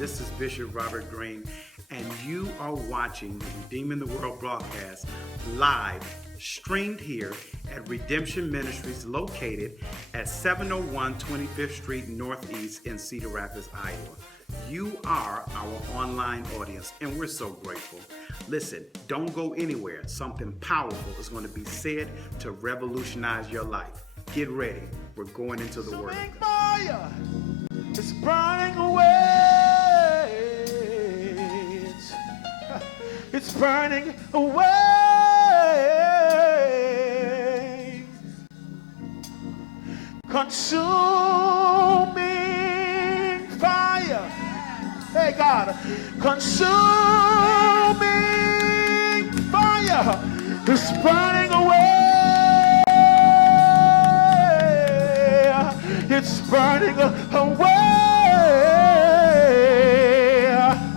This is Bishop Robert Green, and you are watching the Redeeming the World broadcast live, streamed here at Redemption Ministries, located at 701 25th Street Northeast in Cedar Rapids, Iowa. You are our online audience, and we're so grateful. Listen, don't go anywhere. Something powerful is going to be said to revolutionize your life. Get ready. We're going into the Word. Fire is burning away. It's burning away. Consuming fire. Hey God, consuming fire is burning away. It's burning away.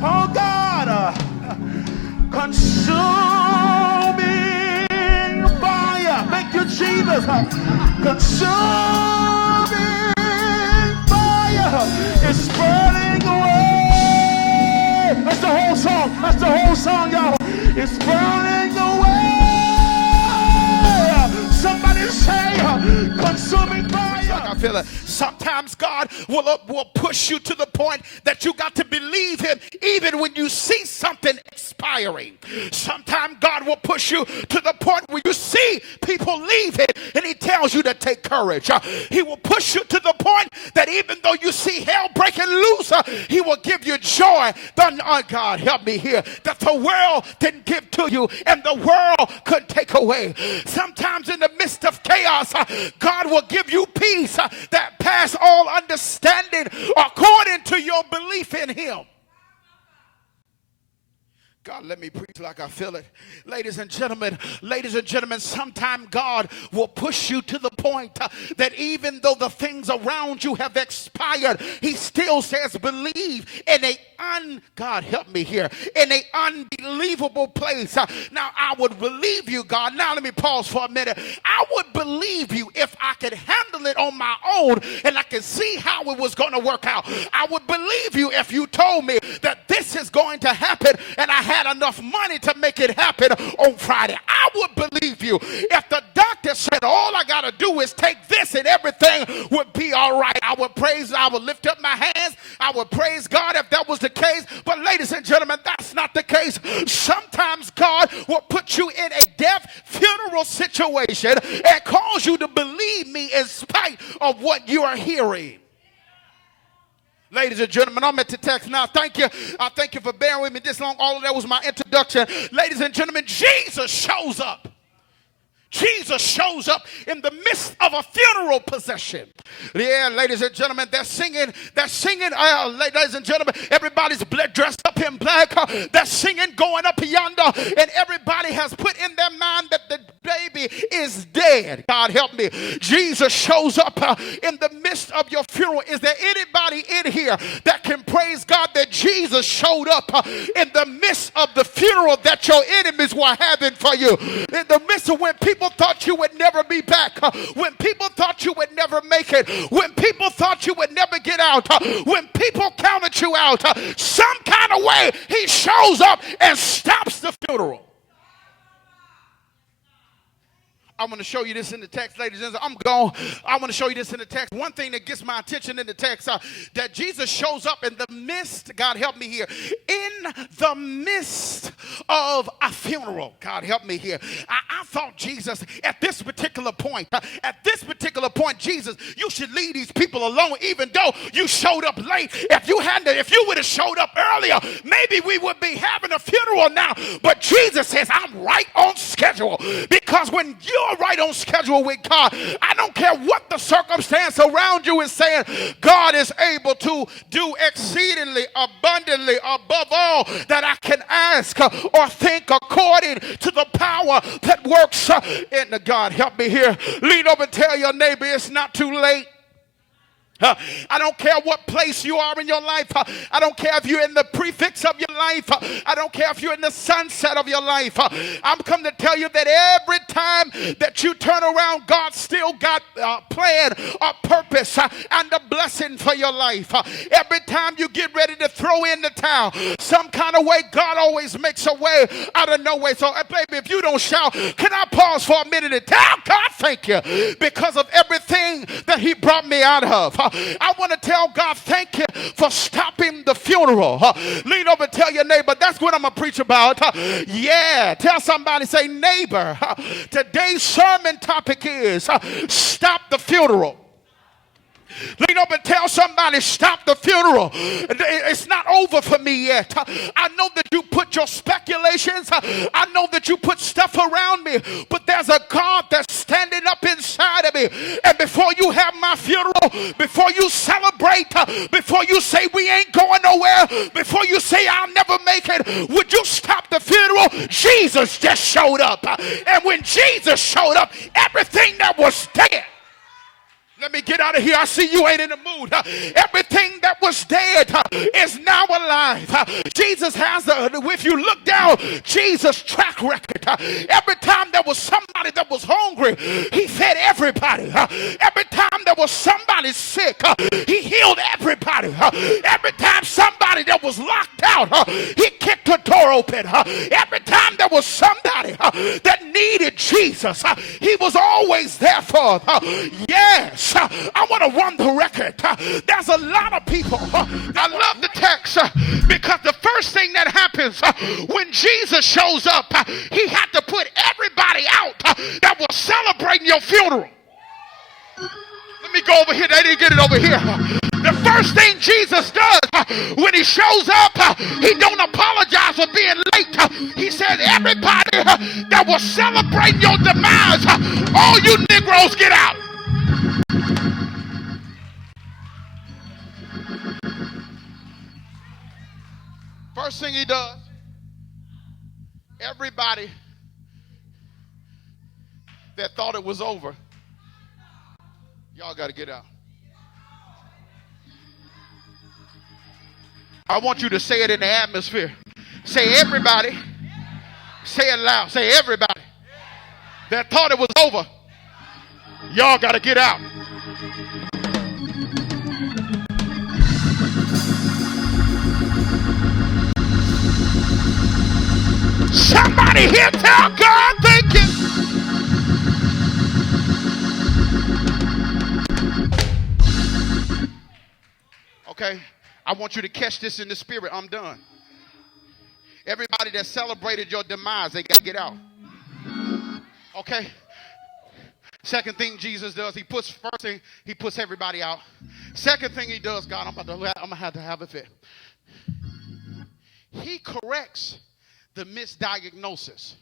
Oh God, consuming fire. Thank you, Jesus. Consuming fire is burning away. That's the whole song. That's the whole song, y'all. It's burning away. Somebody say, consuming fire. I feel it. Sometimes God will push you to the point that you got to believe him even when you see something expiring. Sometimes God will push you to the point where you see people leaving and he tells you to take courage. He will push you to the point that even though you see hell breaking loose, he will give you joy. God, help me here, that the world didn't give to you and the world could take away. Sometimes in the midst of chaos, God will give you peace that pass all understanding according to your belief in him. God, let me preach like I feel it. Ladies and gentlemen, sometimes God will push you to the point that even though the things around you have expired, he still says believe in God help me here, in an unbelievable place. Now, I would believe you, God. Now, let me pause for a minute. I would believe you if I could handle it on my own and I could see how it was going to work out. I would believe you if you told me that this is going to happen and I had enough money to make it happen on Friday. I would believe you if the doctor said all I got to do is take this and everything would be all right. I would lift up my hands. I would praise God if that was the case. But ladies and gentlemen, that's not the case. Sometimes God will put you in a death funeral situation and cause you to believe me in spite of what you are hearing. Ladies and gentlemen, I'm at the text now. Thank you. I thank you for bearing with me this long. All of that was my introduction. Ladies and gentlemen, Jesus shows up. Jesus shows up in the midst of a funeral procession. Yeah, ladies and gentlemen, they're singing. Ladies and gentlemen, everybody's dressed up in black. They're singing, going up yonder, and everybody has put in their mind that the baby is dead. God help me. Jesus shows up in the midst of your funeral. Is there anybody in here that can praise God that Jesus showed up in the midst of the funeral that your enemies were having for you? In the midst of when people thought you would never be back, when people thought you would never make it, when people thought you would never get out, when people counted you out, some kind of way he shows up and stops the funeral. I want to show you this in the text, ladies and gentlemen. I want to show you this in the text. One thing that gets my attention in the text, that Jesus shows up in the midst, God help me here, in the midst of a funeral. God help me here. I thought Jesus, at this particular point, Jesus, you should leave these people alone even though you showed up late. If you would have showed up earlier, maybe we would be having a funeral now. But Jesus says, I'm right on schedule, because when you're right on schedule with God, I don't care what the circumstance around you is saying, God is able to do exceedingly abundantly above all that I can ask or think, according to the power that works in the God help me here. Lean over and tell your neighbor it's not too late. I don't care what place you are in your life. I don't care if you're in the prefix of your life. I don't care if you're in the sunset of your life. I'm come to tell you that every time that you turn around, God still got a plan, a purpose, and a blessing for your life. Every time you get ready to throw in the towel, some kind of way, God always makes a way out of no way. So, baby, if you don't shout, can I pause for a minute and tell God thank you because of everything that he brought me out of. I want to tell God thank you for stopping the funeral. Lean over and tell your neighbor, that's what I'm going to preach about. Yeah, tell somebody, say, neighbor, today's sermon topic is stop the funeral. Lean up and tell somebody, stop the funeral. It's not over for me yet. I know that you put your speculations. I know that you put stuff around me. But there's a God that's standing up inside of me. And before you have my funeral, before you celebrate, before you say we ain't going nowhere, before you say I'll never make it, would you stop the funeral? Jesus just showed up. And when Jesus showed up, everything that was dead. Let me get out of here. I see you ain't in the mood. Everything that was dead is now alive. Jesus has, if you look down, Jesus' track record. Every time there was somebody that was hungry, he fed everybody. Every time there was somebody sick, he healed everybody. Every time somebody that was locked out, he kicked the door open. Every time there was somebody that needed Jesus, he was always there for them. Yes. I want to run the record. There's a lot of people. I love the text because the first thing that happens when Jesus shows up, he had to put everybody out that was celebrating your funeral. Let me go over here. They didn't get it over here. The first thing Jesus does when he shows up, he don't apologize for being late. He said, everybody that was celebrating your demise, all you Negroes get out. First thing he does, everybody that thought it was over, y'all got to get out. I want you to say it in the atmosphere. Say everybody. Say it loud. Say everybody that thought it was over, y'all got to get out. Somebody here tell God thank you. Okay, I want you to catch this in the spirit. I'm done. Everybody that celebrated your demise, they got to get out. Okay. Second thing Jesus does, first thing, he puts everybody out. Second thing he does, God, I'm going to have to have it fit. He corrects the misdiagnosis.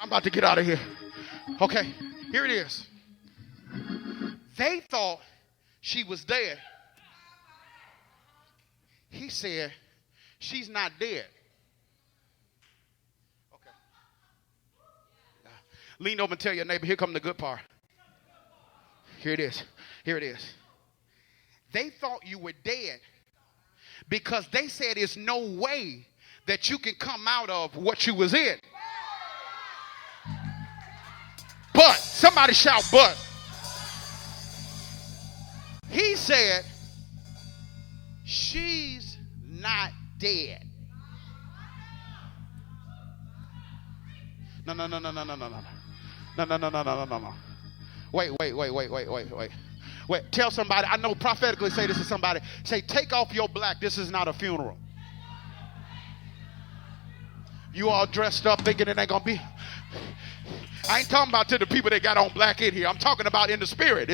I'm about to get out of here. Okay, here it is. They thought she was dead. He said, she's not dead. Okay. Lean over and tell your neighbor, here come the good part. Here it is. Here it is. They thought you were dead because they said there's no way that you can come out of what you was in. But, somebody shout, but. He said, she's not dead. No. Wait, tell somebody, I know prophetically say this to somebody. Say, take off your black. This is not a funeral. You all dressed up thinking it ain't going to be. I ain't talking about to the people that got on black in here. I'm talking about in the spirit,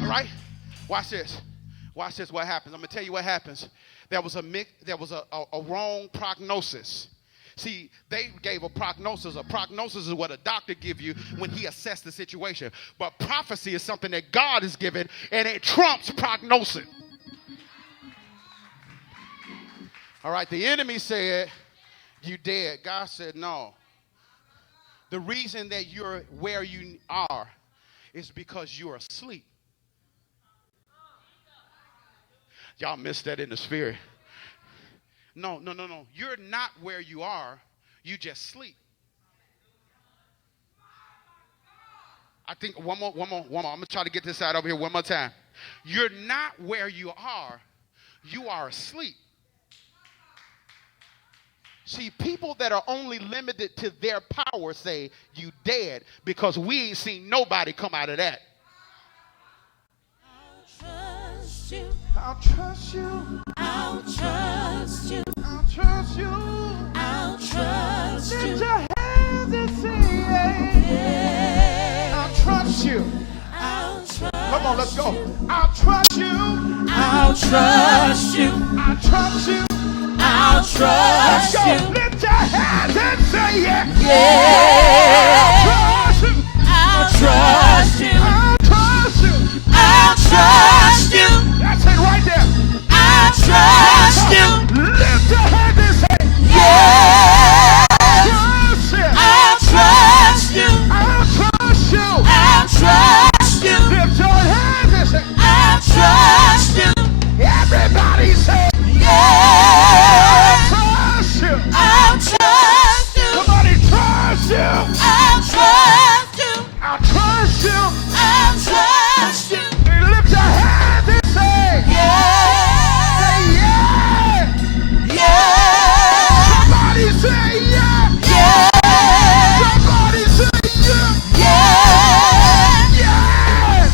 All right? Watch this. Watch this, what happens. I'm going to tell you what happens. There was a wrong prognosis. See, they gave a prognosis. A prognosis is what a doctor gives you when he assesses the situation. But prophecy is something that God is given, and it trumps prognosis. All right, the enemy said, you dead. God said, no. The reason that you're where you are is because you're asleep. Y'all missed that in the spirit. No. You're not where you are. You just sleep. I think one more. I'm going to try to get this out over here one more time. You're not where you are. You are asleep. See, people that are only limited to their power say you dead, because we ain't seen nobody come out of that. I'll trust you. I'll trust you. I'll trust you. I'll trust you. Lift your hands and say, Yeah. I'll trust you. I'll trust. Come on, let's go. I'll trust you. I'll trust you. I'll trust you. I'll Let's trust go. you. Lift your hands and say, yeah. Yeah. I'll trust you. I'll trust you. I'll trust you. I'll trust you. That's it right there. I'll trust you. Lift your hands and say, Yeah. trust you. I'll trust you. I'll trust you. I'll trust you. Lift your hands and say, I'll trust you. everybody say, Yeah. trust you. I'll trust you. Somebody trust you. I'll trust you. I'll trust you. I'll trust you. Lift your hands and say, Yeah. say yeah. Yeah. Somebody say yeah. Yeah. Somebody say yeah. Yeah. Yeah.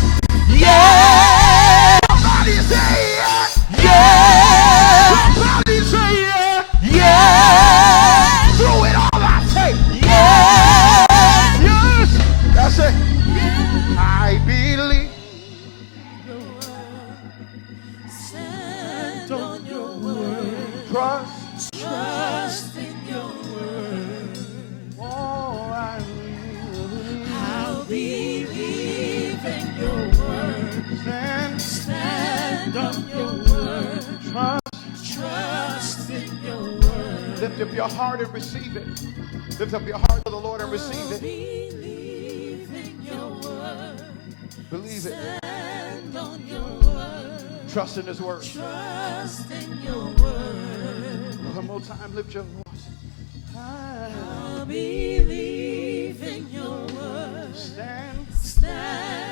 Yeah. Somebody say yeah. Yeah. Somebody say yeah. Yeah. Through it all I say Yeah. yes. That's it. I believe. Stand on your word. Trust. Trust in your word. Oh, I believe. I'll believe in your word. Stand. Stand on your word. Trust. Trust in your word. Lift up your heart and receive it. Lift up your heart to the Lord and receive it. Believe in your word. Believe it. Stand on your word. Trust in His word. Trust in your word. One more time, lift your voice. I'll believe in your word. Stand. Stand